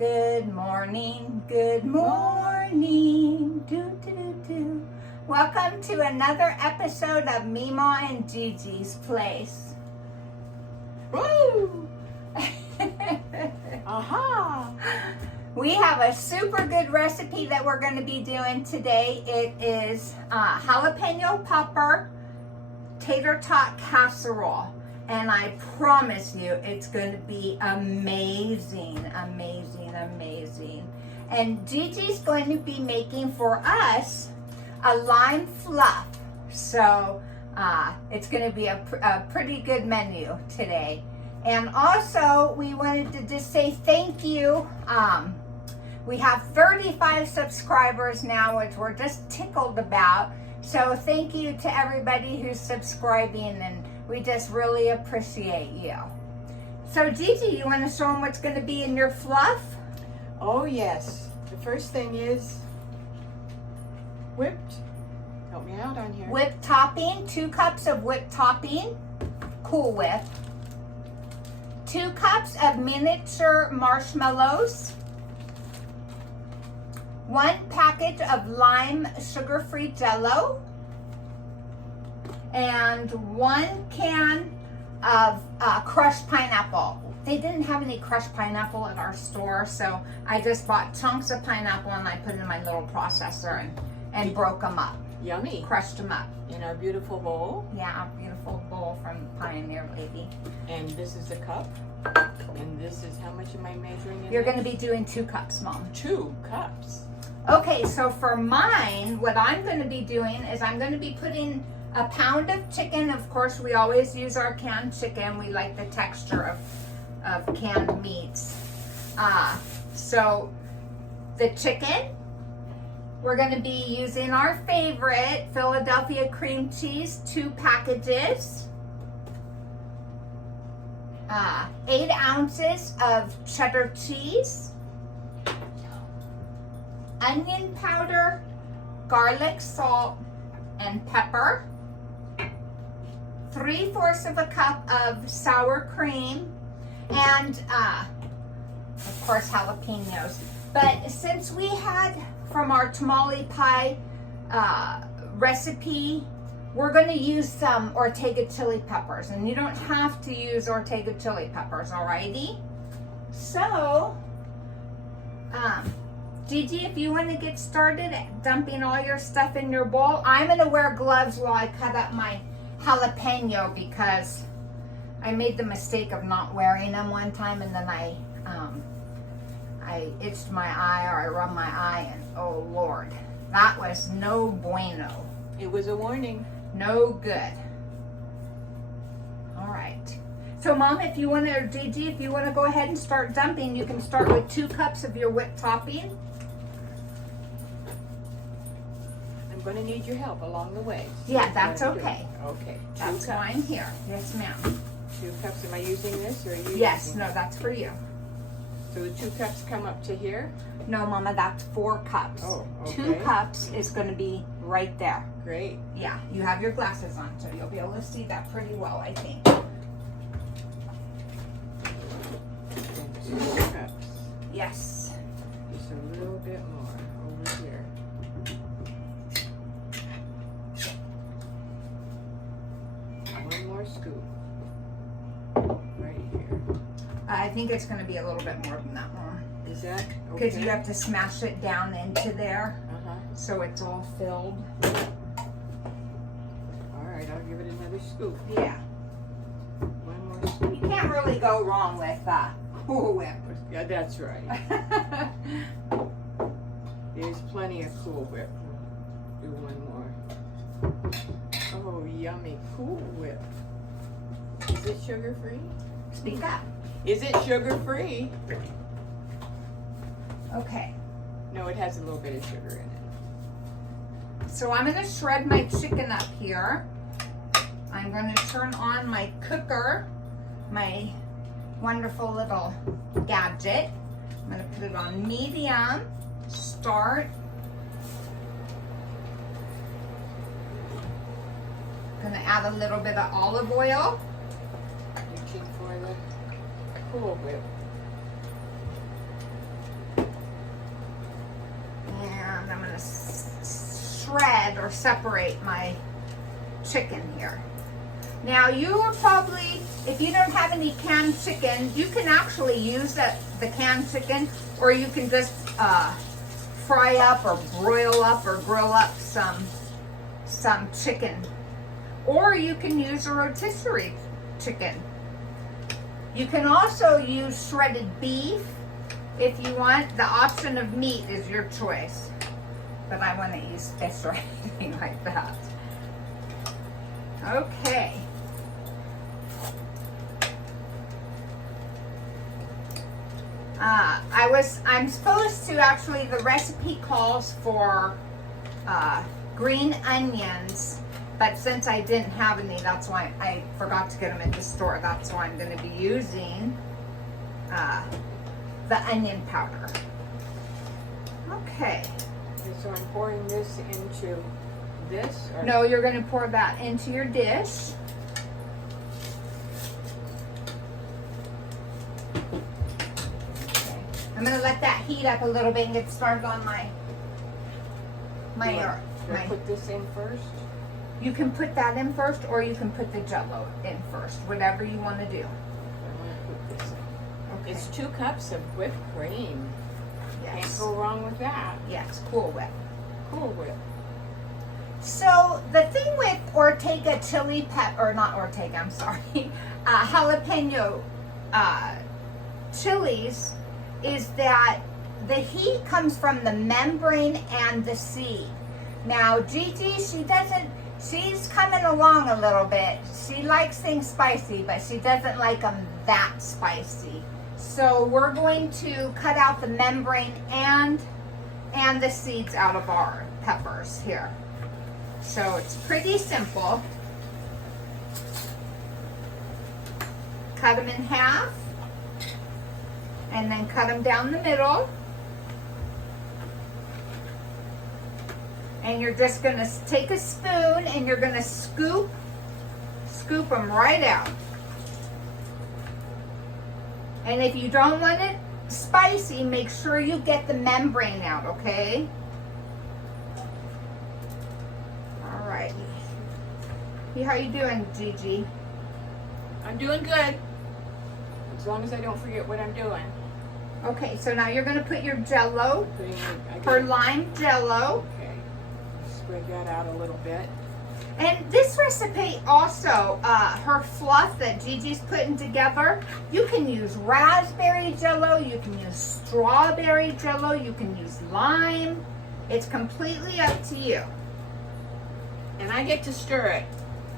Good morning, good morning. Do, do, do, do. Welcome to another episode of Meema&Gigi'sPlace. Woo! Aha! We have a super good recipe that we're going to be doing today. It is jalapeno pepper tater tot casserole. And I promise you, it's going to be amazing, amazing, amazing. And Gigi's going to be making for us a lime fluff. So it's going to be a pretty good menu today. And also, we wanted to just say thank you. We have 35 subscribers now, which we're just tickled about. So thank you to everybody who's subscribing, and we just really appreciate you. So Gigi, you want to show them what's going to be in your fluff? Oh yes. The first thing is whipped. Help me out on here. Whipped topping, 2 cups of whipped topping, Cool Whip. 2 cups of miniature marshmallows. 1 package of lime sugar-free Jello. And 1 can of crushed pineapple. They didn't have any crushed pineapple at our store, so I just bought chunks of pineapple and I put it in my little processor and broke them up. Yummy. Crushed them up. In our beautiful bowl. Yeah, a beautiful bowl from Pioneer Lady. And this is a cup. And this is, how much am I measuring in You're this? going to be doing 2 cups, Mom. 2 cups. Okay, so for mine, what I'm going to be doing is I'm going to be putting a pound of chicken. Of course, we always use our canned chicken. We like the texture of canned meats. So the chicken, we're going to be using our favorite Philadelphia cream cheese, 2 packages. 8 ounces of cheddar cheese. Onion powder, garlic, salt, and pepper. 3/4 of a cup of sour cream, and of course jalapenos. But since we had from our tamale pie recipe, we're going to use some Ortega chili peppers, and you don't have to use Ortega chili peppers, alrighty? So, Gigi, if you want to get started at dumping all your stuff in your bowl, I'm going to wear gloves while I cut up my jalapeno because I made the mistake of not wearing them one time, and then I itched my eye, or I rubbed my eye, and oh Lord, that was no bueno. It was a warning. No good. All right. So Mom, if you want to, or Gigi, if you want to go ahead and start dumping, you can start with 2 cups of your whipped topping. I'm going to need your help along the way. Yeah, that's okay. Okay. That's why I'm here. Yes, ma'am. 2 cups. Am I using this, or are you Yes, using no, that's for you. So the 2 cups come up to here? No, Mama, that's 4 cups. Oh, okay. 2 cups is going to be right there. Great. Yeah, you have your glasses on, so you'll be able to see that pretty well, I think. 2 cups. Yes. Just a little bit more over here. One more scoop. Right here. I think it's going to be a little bit more than that, Mom. Is that okay? Because you have to smash it down into there, so it's all filled. All right, I'll give it another scoop. Yeah. One more scoop. You can't really go wrong with Cool Whip. Yeah, that's right. There's plenty of Cool Whip. Do one more. Oh, yummy Cool Whip. Is it sugar-free? Speak up. Is it sugar-free? Okay. No, it has a little bit of sugar in it. So I'm going to shred my chicken up here. I'm going to turn on my cooker, my wonderful little gadget. I'm going to put it on medium, start. I'm going to add a little bit of olive oil. Reaching for the Cool Whip. shed or separate my chicken here. Now you will probably, if you don't have any canned chicken, you can actually use the canned chicken, or you can just fry up or broil up or grill up some chicken. Or you can use a rotisserie chicken. You can also use shredded beef if you want. The option of meat is your choice. But I want to use fish or anything like that. Okay. I'm supposed to, actually, the recipe calls for green onions, but since I didn't have any, that's why I forgot to get them at the store. That's why I'm going to be using the onion powder. Okay. So I'm pouring this into this? Or? No, you're going to pour that into your dish. I'm going to let that heat up a little bit and get started on my Should I put this in first? You can put that in first, or you can put the Jell-O in first, whatever you want to do. I'm going to put this in. Okay. It's 2 cups of whipped cream. Yes. Can't go wrong with that. Yes, Cool Whip. Cool Whip. So the thing with Ortega chili or not Ortega, I'm sorry, jalapeno chilies is that the heat comes from the membrane and the seed. Now Gigi, she's coming along a little bit. She likes things spicy, but she doesn't like them that spicy. So we're going to cut out the membrane and the seeds out of our peppers here. So it's pretty simple. Cut them in half and then cut them down the middle. And you're just going to take a spoon and you're going to scoop them right out. And if you don't want it spicy, make sure you get the membrane out, okay? All right. How you doing, Gigi? I'm doing good. As long as I don't forget what I'm doing. Okay, so now you're going to put your Jell-O, Putting her lime Jell-O. Okay. Spread that out a little bit. And this recipe also, her fluff that Gigi's putting together, you can use raspberry Jell-O, you can use strawberry Jell-O, you can use lime. It's completely up to you. And I get to stir it.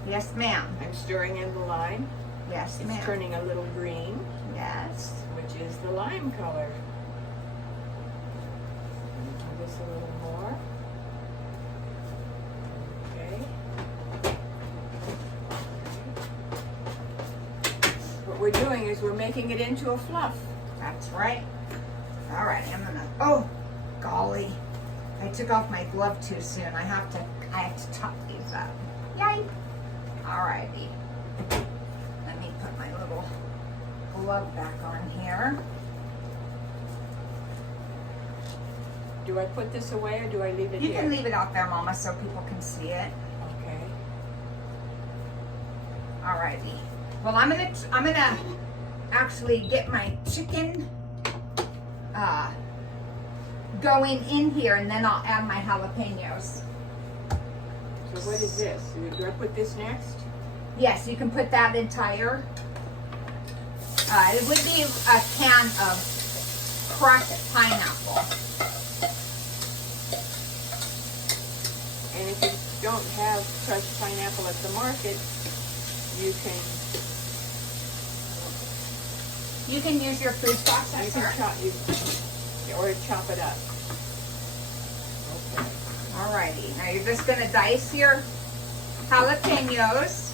Yes, ma'am. I'm stirring in the lime. Yes, It's ma'am. turning a little green, Yes. which is the lime color. Do this a little more. Okay. What we're doing is we're making it into a fluff. That's right. All right, I'm gonna, oh, golly. I took off my glove too soon. I have to chop these up. Yay. All righty. Let me put my little glove back on here. Do I put this away or do I leave it You here? can leave it out there, Mama, so people can see it. Okay. All righty. Well, I'm gonna actually get my chicken going in here, and then I'll add my jalapenos. So what is this? Do I put this next? Yes, you can put that entire. It would be a can of crushed pineapple. And if you don't have crushed pineapple at the market, you can use your food processor. chop it up. Okay. Alrighty, now you're just gonna dice your jalapenos.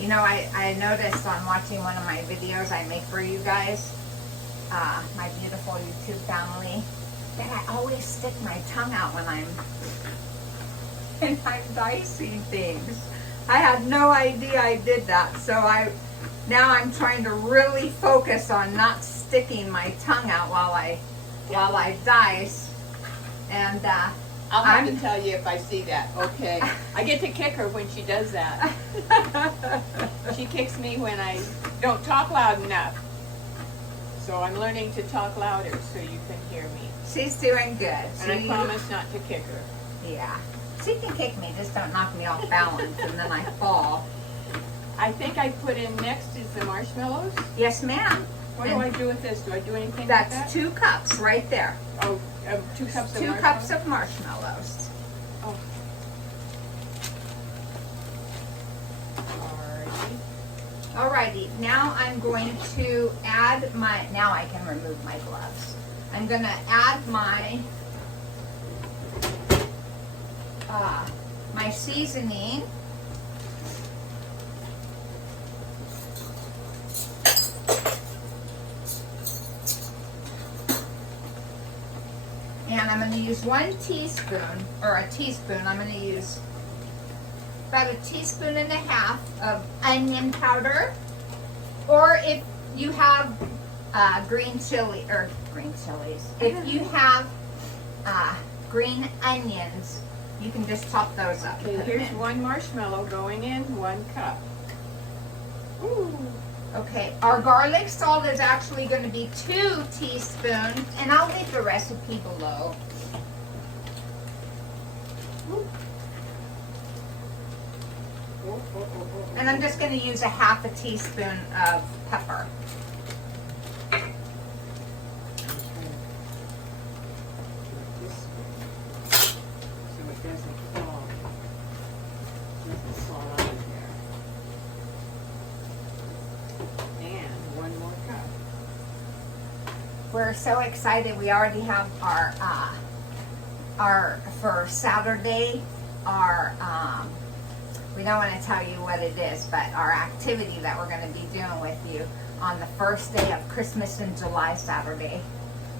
You know, I noticed on watching one of my videos I make for you guys, my beautiful YouTube family, that I always stick my tongue out when I'm dicing things. I had no idea I did that, so now I'm trying to really focus on not sticking my tongue out while I while I dice. And I'll have to tell you if I see that. Okay. I get to kick her when she does that. She kicks me when I don't talk loud enough. So I'm learning to talk louder so you can hear me. She's doing good. And I promise not to kick her. Yeah. She can kick me, just don't knock me off balance and then I fall. I think I put in next is the marshmallows. Yes, ma'am. What do I do with this? Do I do anything That's with that? 2 cups right there. Oh, 2 cups of 2 marshmallows? cups of marshmallows. Oh. Alrighty, now I'm going to add now I can remove my gloves. I'm going to add my my seasoning. And I'm going to use 1 teaspoon, or a teaspoon. I'm going to use about 1.5 teaspoons of onion powder. Or if you have green chilies, if you have green onions, you can just chop those up. Okay, here's 1 marshmallow going in 1 cup. Ooh. Okay, our garlic salt is actually going to be 2 teaspoons, and I'll leave the recipe below. And I'm just going to use 1/2 teaspoon of pepper. So it doesn't fall. Doesn't fall out of there. And 1 more cup. We're so excited. We already have our for Saturday, we don't want to tell you what it is, but our activity that we're going to be doing with you on the first day of Christmas in July, Saturday.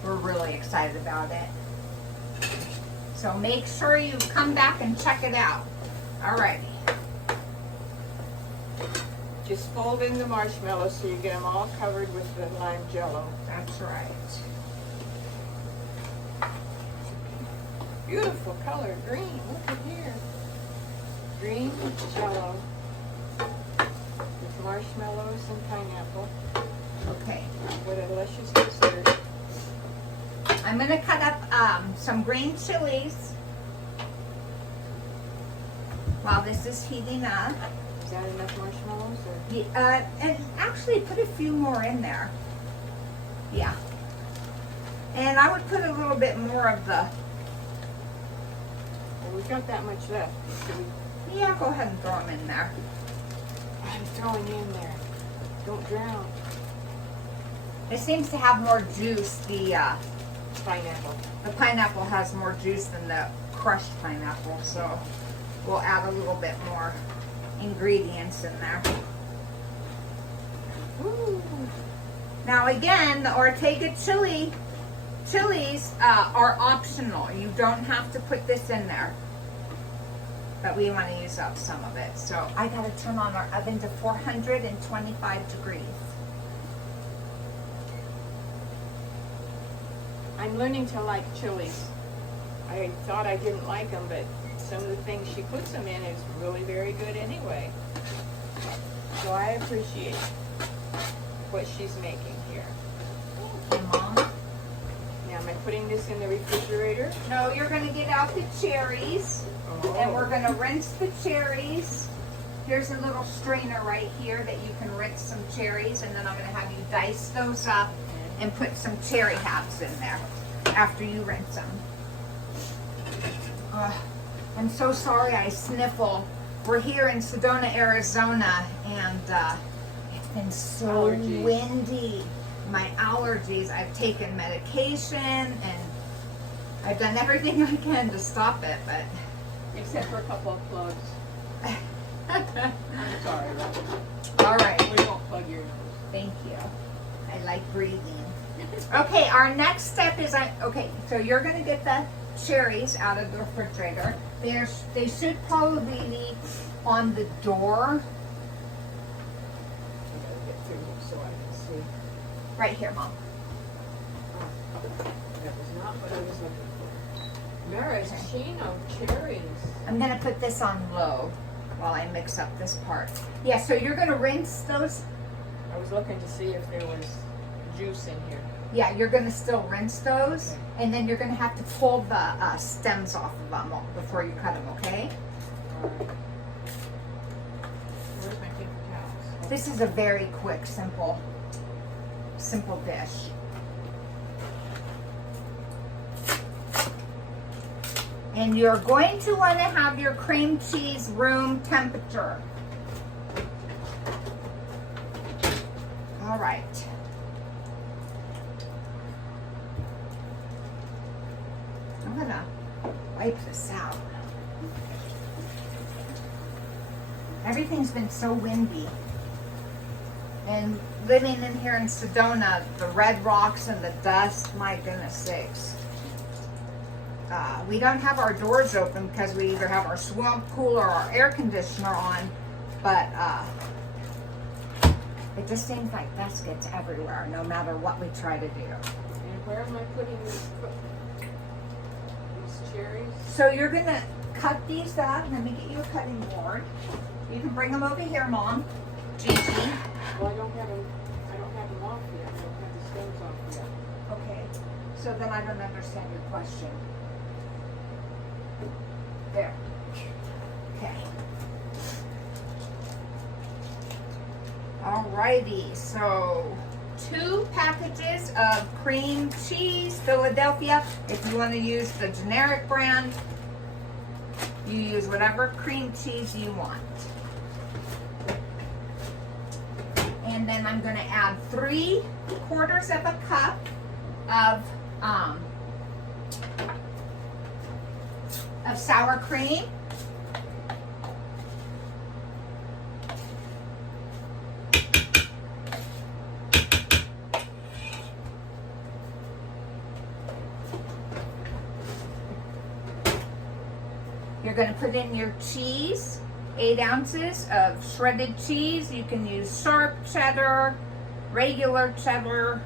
We're really excited about it. So make sure you come back and check it out. Alrighty. Just fold in the marshmallows so you get them all covered with the lime jello. That's right. Beautiful color, green. Look at here. Green jello with marshmallows and pineapple. Okay. What a delicious dessert. I'm going to cut up some green chilies while this is heating up. Is that enough marshmallows? Or? And actually put a few more in there. Yeah. And I would put a little bit more of the... Well, we've got that much left. Yeah, go ahead and throw them in there. I'm throwing in there. Don't drown. It seems to have more juice. Pineapple. The pineapple has more juice than the crushed pineapple, so we'll add a little bit more ingredients in there. Ooh. Now again, the Ortega chilies are optional. You don't have to put this in there. But we want to use up some of it. So I got to turn on our oven to 425 degrees. I'm learning to like chilies. I thought I didn't like them, but some of the things she puts them in is really very good anyway. So I appreciate what she's making here. Thank you, Mom. Now, am I putting this in the refrigerator? No, you're going to get out the cherries. And we're going to rinse the cherries. Here's a little strainer right here that you can rinse some cherries, and then I'm going to have you dice those up and put some cherry halves in there after you rinse them. I'm so sorry I sniffle. We're here in Sedona, Arizona, and it's been so windy. My allergies, I've taken medication, and I've done everything I can to stop it, but... Except for a couple of plugs. I'm sorry. All right. We won't plug your nose. Thank you. I like breathing. Okay, our next step is, okay, so you're going to get the cherries out of the refrigerator. They should probably be on the door. I gotta get through so I can see. Right here, Mom. That was not what I was looking for. Maraschino cherries. I'm gonna put this on low while I mix up this part. Yeah, so you're gonna rinse those. I was looking to see if there was juice in here. Yeah, you're gonna still rinse those, Okay. and then you're gonna have to pull the stems off of them before you cut them, okay? Alright. Where's my paper towels? This is a very quick, simple dish. And you're going to want to have your cream cheese room temperature. All right. I'm gonna wipe this out. Everything's been so windy. And living in here in Sedona, the red rocks and the dust, my goodness sakes. We don't have our doors open because we either have our swamp pool or our air conditioner on, but it just seems like dust gets everywhere no matter what we try to do. And where am I putting these cherries? So you're gonna cut these up. Let me get you a cutting board. You can bring them over here, Mom. Gigi. Well, I don't have them off yet. I don't have the stems off yet. Okay. So then I don't understand your question. There. Okay. Alrighty, so 2 packages of cream cheese, Philadelphia. If you want to use the generic brand, you use whatever cream cheese you want. And then I'm going to add 3/4 of a cup of sour cream. You're going to put in your cheese, 8 ounces of shredded cheese. You can use sharp cheddar, regular cheddar,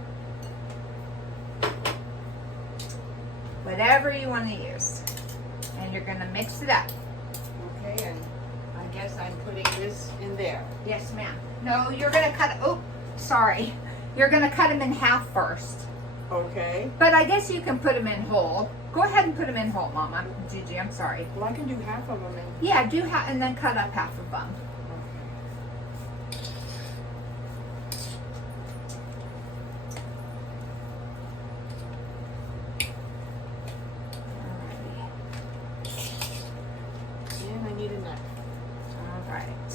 whatever you want to use. And you're going to mix it up. Okay, and I guess I'm putting this in there. Yes, ma'am. No, you're going to cut, oh, sorry. You're going to cut them in half first. Okay. But I guess you can put them in whole. Go ahead and put them in whole, Mama. Gigi, I'm sorry. Well, I can do half of them in. Yeah, do and then cut up half of them. And I need a knife. All right.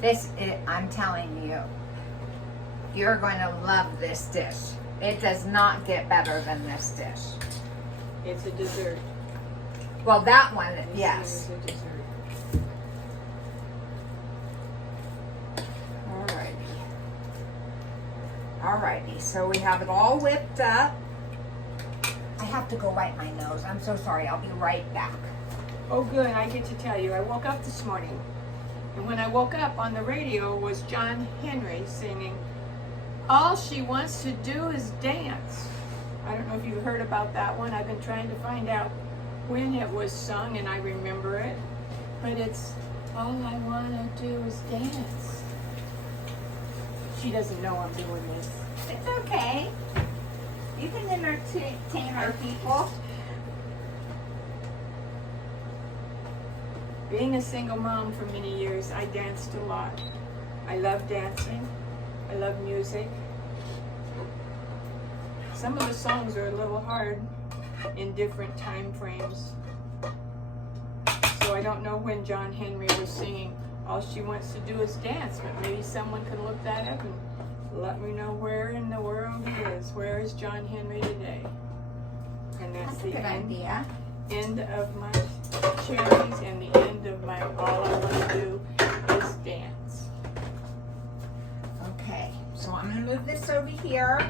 This is, I'm telling you, you're going to love this dish. It does not get better than this dish. It's a dessert. Well, that one, This yes. is a dessert. Alrighty, so we have it all whipped up. I have to go wipe my nose. I'm so sorry. I'll be right back. Oh, good. I get to tell you, I woke up this morning, and when I woke up on the radio was John Henry singing, "All She Wants to Do Is Dance." I don't know if you've heard about that one. I've been trying to find out when it was sung, and I remember it. But it's, all I want to do is dance. She doesn't know I'm doing this. It's okay. You can entertain our people. Being a single mom for many years, I danced a lot. I love dancing. I love music. Some of the songs are a little hard in different time frames. So I don't know when John Henry was singing "All She Wants to Do Is Dance," but maybe someone can look that up and let me know where in the world he is. Where is John Henry today? And that's That's a the good idea. end of my cherries and the end of my all I want to do is dance. Okay, so I'm gonna move this over here,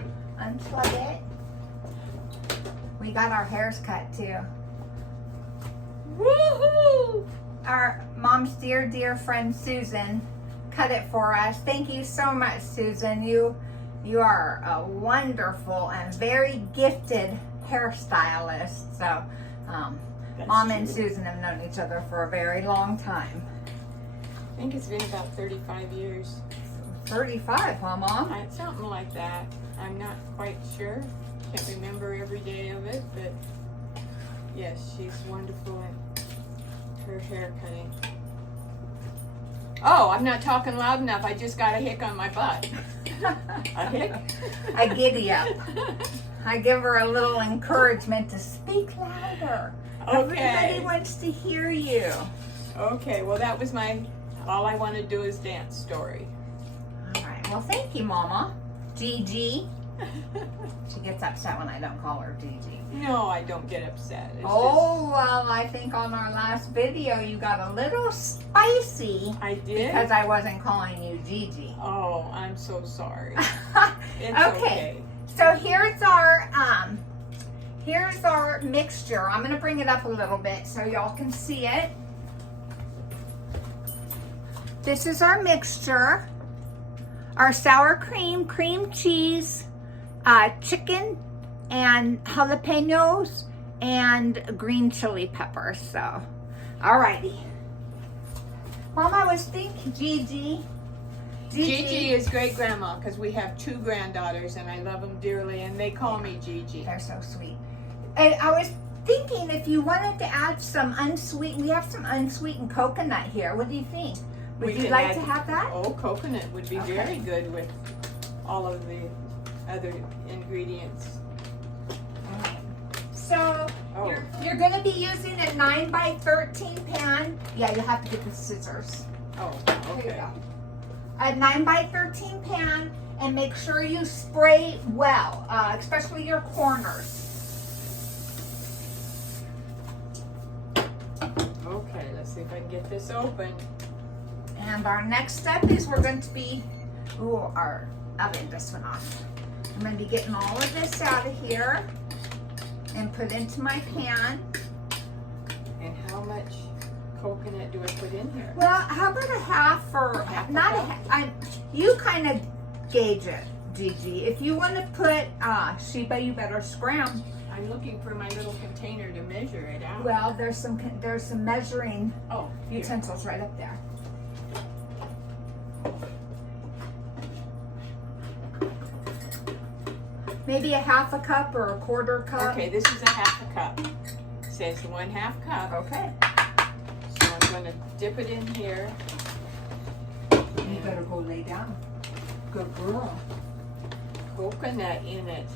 unplug it. We got our hairs cut too. Woohoo! Our mom's dear friend Susan cut it for us. Thank you so much, Susan. You You are a wonderful and very gifted hairstylist. So, That's Mom and true. Susan have known each other for a very long time. I think it's been about 35 years. 35, huh, Mom? Something like that. I'm not quite sure. Can't remember every day of it, but yes, she's wonderful at her hair cutting. Oh, I'm not talking loud enough. I just got a hick on my butt. A hick? I giddy up. I give her a little encouragement to speak louder. Okay. Everybody wants to hear you. Okay, well that was my all I want to do is dance story. All right. Well, thank you, Mama. Gigi. She gets upset when I don't call her Gigi. No, I don't get upset. It's Oh, well, I think on our last video you got a little spicy just, I did? because I wasn't calling you Gigi. Oh, I'm so sorry. It's Okay. So here's our mixture. I'm gonna bring it up a little bit so y'all can see it. This is our mixture. Our sour cream, cream cheese, chicken, and jalapenos, and green chili peppers. So, alrighty. Mom, I was thinking, Gigi. Gigi is great grandma because we have 2 granddaughters and I love them dearly and they call me Gigi. They're so sweet. And I was thinking if you wanted to add some unsweetened, we have some unsweetened coconut here. What do you think? Would We you can like add- to have that? Oh, coconut would be Okay. very good with all of the other ingredients. So Oh. you're going to be using a 9x13 pan. Yeah, you have to get the scissors. Oh, There you okay. go. A 9x13 pan, and make sure you spray well, especially your corners. Okay, let's see if I can get this open. And our next step is we're going to be, our oven just went off. I'm going to be getting all of this out of here and put into my pan. And how much coconut do I put in here? Well, how about a half or Half a not a cup? half? You kind of gauge it, Gigi. If you want to put Sheba, you better scram. I'm looking for my little container to measure it out. Well, there's some measuring Oh, here. utensils right up there. Maybe a half a cup or a quarter cup. Okay, this is a half a cup. It says 1/2 cup. Okay. So I'm going to dip it in here. You better go lay down. Good girl. Coconut in it.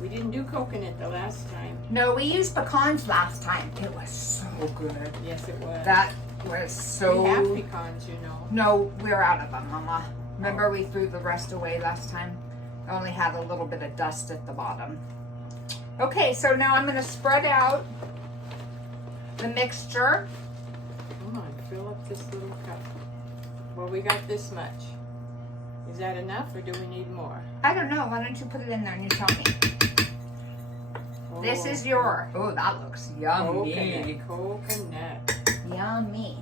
We didn't do coconut the last time. No, we used pecans last time. It was so good. Yes, it was. That was so. We have pecans, you know. No, we're out of them, Mama. Remember we threw the rest away last time? I only had a little bit of dust at the bottom. Okay, so now I'm going to spread out the mixture. Come on, fill up this little cup. Well, we got this much. Is that enough or do we need more? I don't know. Why don't you put it in there and you tell me? Oh, This is your. Oh, that looks yummy. Coconut. Yummy.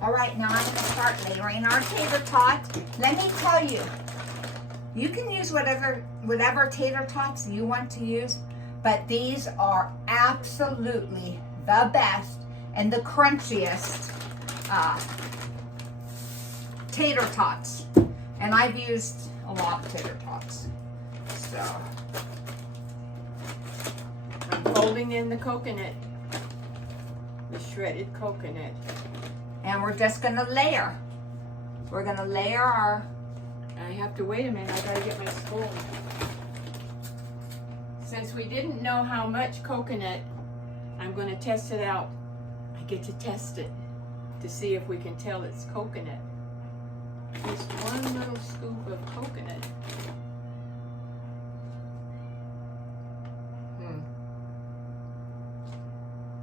All right, now I'm going to start layering our tater tots. Let me tell you, you can use whatever tater tots you want to use, but these are absolutely the best and the crunchiest tater tots. And I've used a lot of tater tots. So, I'm folding in the coconut. The shredded coconut. and we're just going to layer. We're going to layer our. I have to wait a minute. I gotta get my spoon. Since we didn't know how much coconut, I'm gonna test it out. I get to test it to see if we can tell it's coconut. Just one little scoop of coconut.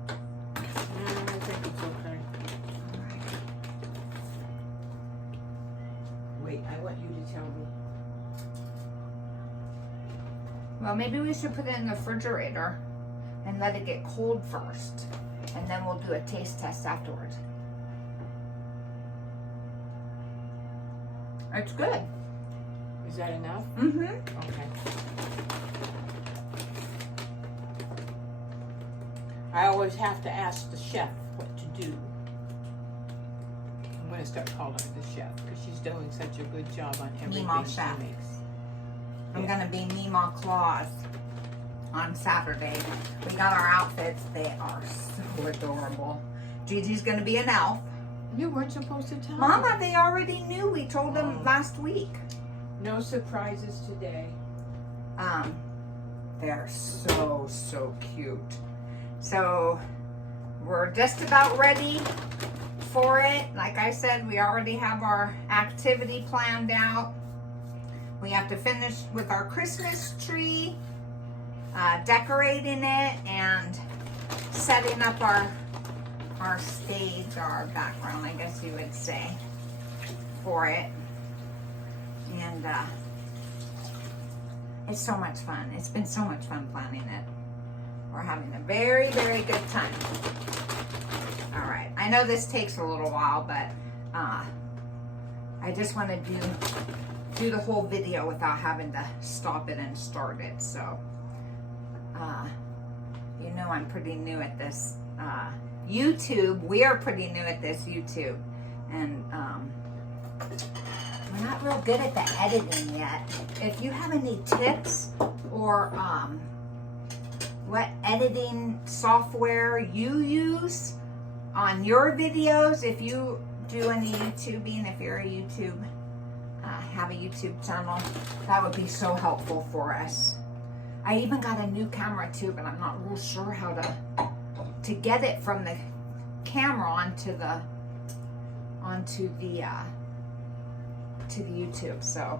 I think it's okay. Wait, I want you to tell me. Well, maybe we should put it in the refrigerator and let it get cold first. And then we'll do a taste test afterwards. It's good. Is that enough? Mm-hmm. Okay. I always have to ask the chef what to do. I'm going to start calling her the chef because she's doing such a good job on everything Meema she chef. makes. I'm Yeah. gonna be Meema Claus on Saturday. We got our outfits. They are so adorable. Gigi's gonna be an elf. You weren't supposed to tell Mama, her. they already knew. We told them Oh. last week. No surprises today. They're so cute. So we're just about ready for it. Like I said, we already have our activity planned out. We have to finish with our Christmas tree, decorating it, and setting up our stage, our background, I guess you would say, for it. And it's so much fun. It's been so much fun planning it. We're having a very good time. All right, I know this takes a little while, but I just want to do the whole video without having to stop it and start it. So, you know, I'm pretty new at this YouTube. We are pretty new at this YouTube, and we're not real good at the editing yet. If you have any tips or what editing software you use on your videos, if you do any YouTubing, if you're a YouTube, have a YouTube channel, that would be so helpful for us. I even got a new camera too, but I'm not real sure how to get it from the camera onto the to the YouTube. So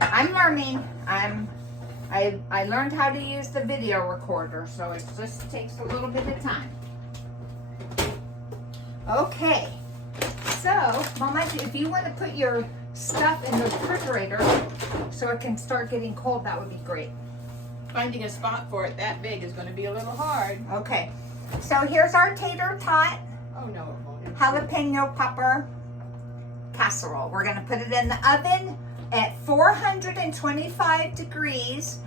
I'm learning. I learned how to use the video recorder, so it just takes a little bit of time. Okay, so Mama, if you want to put your stuff in the refrigerator so it can start getting cold, that would be great. Finding a spot for it that big is going to be a little hard. Okay, so here's our tater tot Oh no, it won't. jalapeno pepper casserole. We're going to put it in the oven at 425 degrees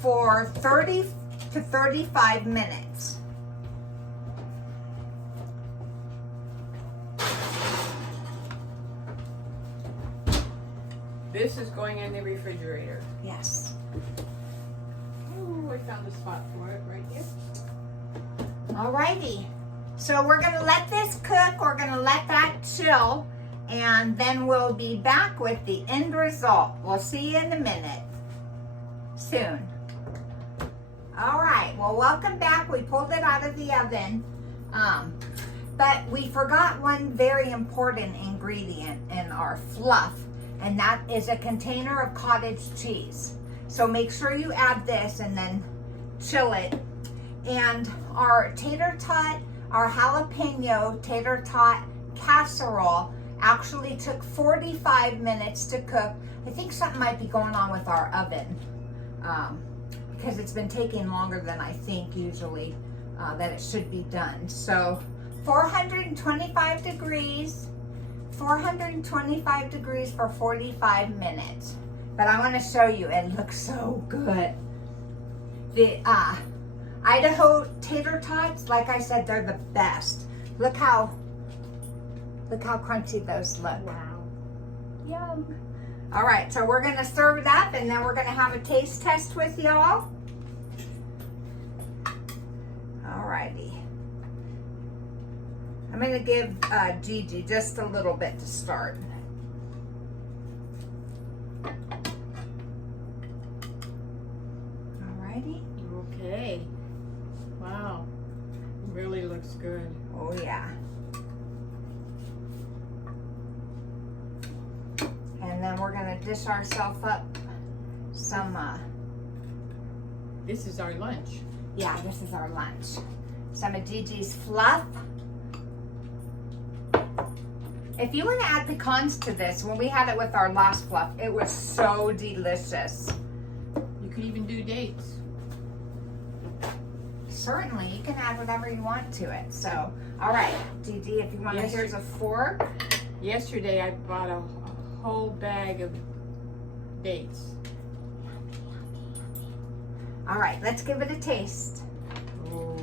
for 30 to 35 minutes. This is going in the refrigerator. Yes. Oh, I found a spot for it right here. Alrighty. So we're going to let this cook. We're going to let that chill. And then we'll be back with the end result. We'll see you in a minute. Soon. Alright. Well, welcome back. We pulled it out of the oven. But we forgot one very important ingredient in our fluff. And that is a container of cottage cheese. So make sure you add this and then chill it. And our tater tot, our jalapeno tater tot casserole actually took 45 minutes to cook. I think something might be going on with our oven because it's been taking longer than I think usually that it should be done. So 425 degrees for 45 minutes. But I want to show you, it looks so good. The Idaho tater tots, like I said, they're the best. Look how crunchy those look. Wow. Yum. All right, so we're gonna serve it up and then we're gonna have a taste test with y'all. All righty. I'm gonna give Gigi just a little bit to start. Alrighty. Okay. Wow. Really looks good. Oh yeah. And then we're gonna dish ourselves up some, This is our lunch. yeah, this is our lunch. Some of Gigi's fluff. If you want to add pecans to this, when we had it with our last fluff, it was so delicious. You could even do dates. Certainly, you can add whatever you want to it. So, all right, Gigi, if you want to, Yes. here's a fork. Yesterday I bought a whole bag of dates. All right, let's give it a taste. Oh,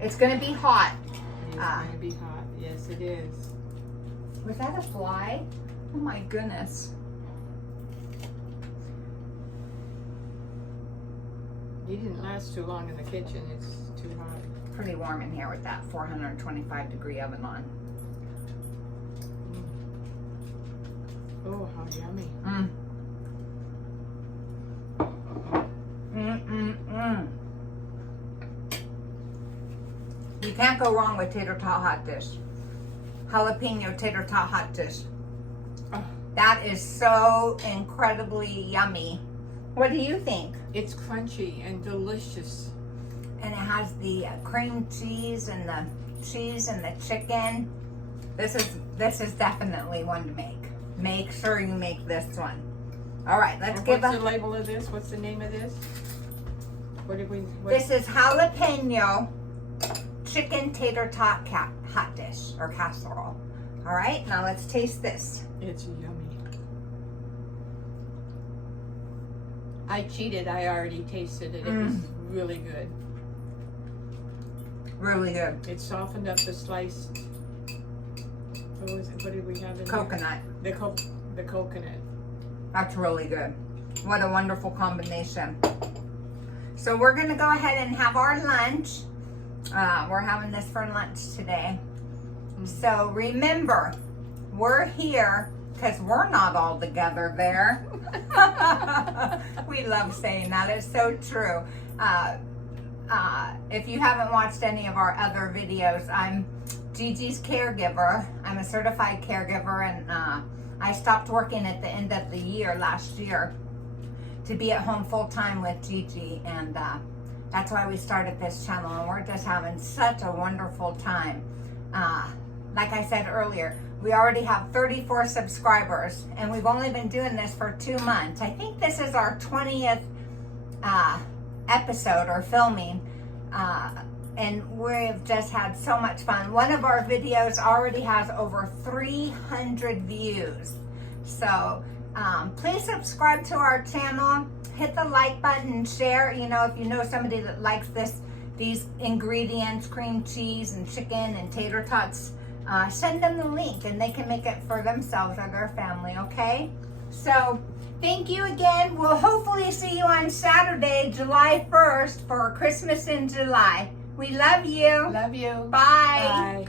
It's gonna be hot. it's going to be hot. Yes, it is. Was that a fly? Oh my goodness. You didn't last too long in the kitchen. It's too hot. Pretty warm in here with that 425-degree oven on. Oh, how yummy. Mm. Mm-mm-mm. You can't go wrong with tater tot hot dish. Jalapeno tater tot hot dish. Oh, That is so incredibly yummy. What do you think? it's crunchy and delicious. And it has the cream cheese and the chicken. This is definitely one to make. Make sure you make this one. All right, let's And give what's a. the label of this? What's the name of this? What did we? This is jalapeno chicken tater tot hot dish or casserole. All right, now let's taste this. It's yummy. I cheated. I already tasted it. It was really good. Really good. It softened up the sliced. What was it? What did we have in Coconut. there? The coconut. That's really good. What a wonderful combination. So we're gonna go ahead and have our lunch. We're having this for lunch today. So remember, we're here because we're not all together there. We love saying that. It's so true. If you haven't watched any of our other videos, I'm Gigi's caregiver. I'm a certified caregiver, and I stopped working at the end of the year last year to be at home full time with Gigi, and that's why we started this channel, and we're just having such a wonderful time. Like I said earlier, we already have 34 subscribers, and we've only been doing this for 2 months. I think this is our 20th episode or filming, and we've just had so much fun. One of our videos already has over 300 views. So please subscribe to our channel, hit the like button, share. You know, if you know somebody that likes these ingredients, cream cheese and chicken and tater tots, send them the link and they can make it for themselves or their family, okay? So thank you again. We'll hopefully see you on Saturday, July 1st for Christmas in July. We love you. Love you. Bye. Bye.